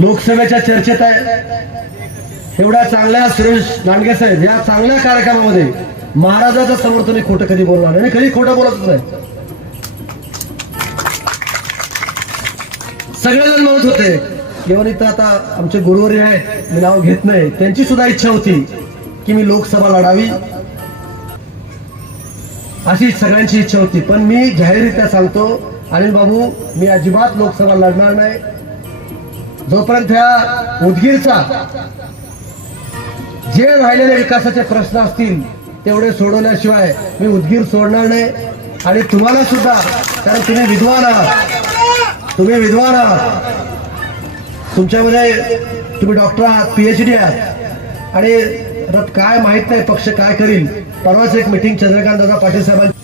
लोकसभेच्या चर्चेत आहे. एवढ्या चांगल्या सुरेश दांडगे साहेब या चांगल्या कार्यक्रमामध्ये महाराजाचं समर्थन तुम्ही खोटं कधी बोलणार नाही. कधी खोटं बोलतच नाही. सगळेजण म्हणत होते केवळ इथं आता आमचे गुरुवारी आहेत मी नाव घेत नाही. त्यांची सुद्धा इच्छा होती की मी लोकसभा लढावी. अशी सगळ्यांची इच्छा होती. पण मी जाहीररित्या सांगतो अनिल बाबू मी अजिबात लोकसभा लढणार नाही. जोपर्यंत ह्या उदगीरचा जे राहिलेले विकासाचे प्रश्न असतील तेवढे सोडवल्याशिवाय मी उदगीर सोडणार नाही. आणि तुम्हाला सुद्धा कारण तुम्ही विद्वान आहात. तुम्ही विद्वान आहात. तुमच्यामध्ये तुम्ही डॉक्टर आहात पीएचडी आहात. आणि काय माहीत नाही पक्ष काय करील. परवाच एक मिटिंग चंद्रकांत दादा पाटील साहेबांची